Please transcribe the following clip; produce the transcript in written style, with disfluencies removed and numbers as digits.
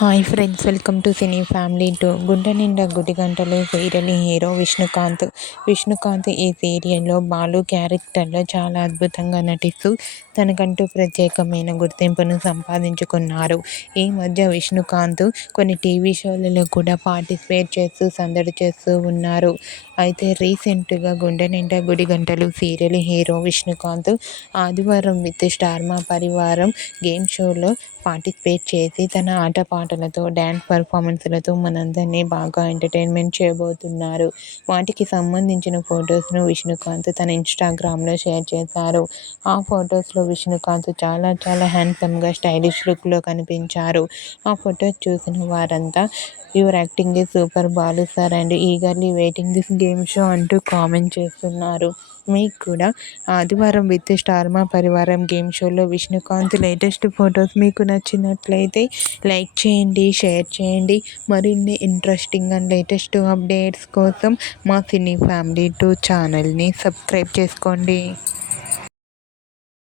Hi friends, welcome to cine family two. గుండె నిండా గుడి గంటలు సీరియల్ హీరో విష్ణుకాంత్. విష్ణుకాంత్ ఈ సీరియల్లో బాలు క్యారెక్టర్లో చాలా అద్భుతంగా నటిస్తూ తనకంటూ ప్రత్యేకమైన గుర్తింపును సంపాదించుకున్నారు. ఈ మధ్య విష్ణుకాంత్ కొన్ని టీవీ షోలలో కూడా పార్టిసిపేట్ చేస్తూ సందడి చేస్తూ ఉన్నారు. అయితే రీసెంట్గా గుండె నిండా గుడి గంటలు సీరియల్ హీరో విష్ణుకాంత్ ఆదివారం విత్ స్టార్ మా పరివారం గేమ్ షోలో పార్టిసిపేట్ చేసి తన ఆటపాటలతో, డ్యాన్స్ పర్ఫార్మెన్స్లతో మనందరినీ బాగా ఎంటర్టైన్మెంట్ చేయబోతున్నారు. వాటికి సంబంధించిన ఫొటోస్ను విష్ణుకాంత్ తన ఇన్స్టాగ్రామ్లో షేర్ చేశారు. ఆ ఫొటోస్లో విష్ణుకాంత్ చాలా చాలా హ్యాండ్సమ్గా, స్టైలిష్ లుక్లో కనిపించారు. ఆ ఫొటోస్ చూసిన వారంతా your acting is super Balu sir and eagerly waiting this game show అంటూ కామెంట్ చేస్తున్నారు. మీకు కూడా ఆదివారం విత్ స్టార్ మా పరివారం గేమ్ షోలో విష్ణుకాంత్ లేటెస్ట్ ఫొటోస్ మీకు నచ్చినట్లయితే లైక్ చేయండి, షేర్ చేయండి. మరిన్ని ఇంట్రెస్టింగ్ అండ్ లేటెస్ట్ అప్డేట్స్ కోసం మా సినీ ఫ్యామిలీ 2 ఛానల్ని సబ్స్క్రైబ్ చేసుకోండి.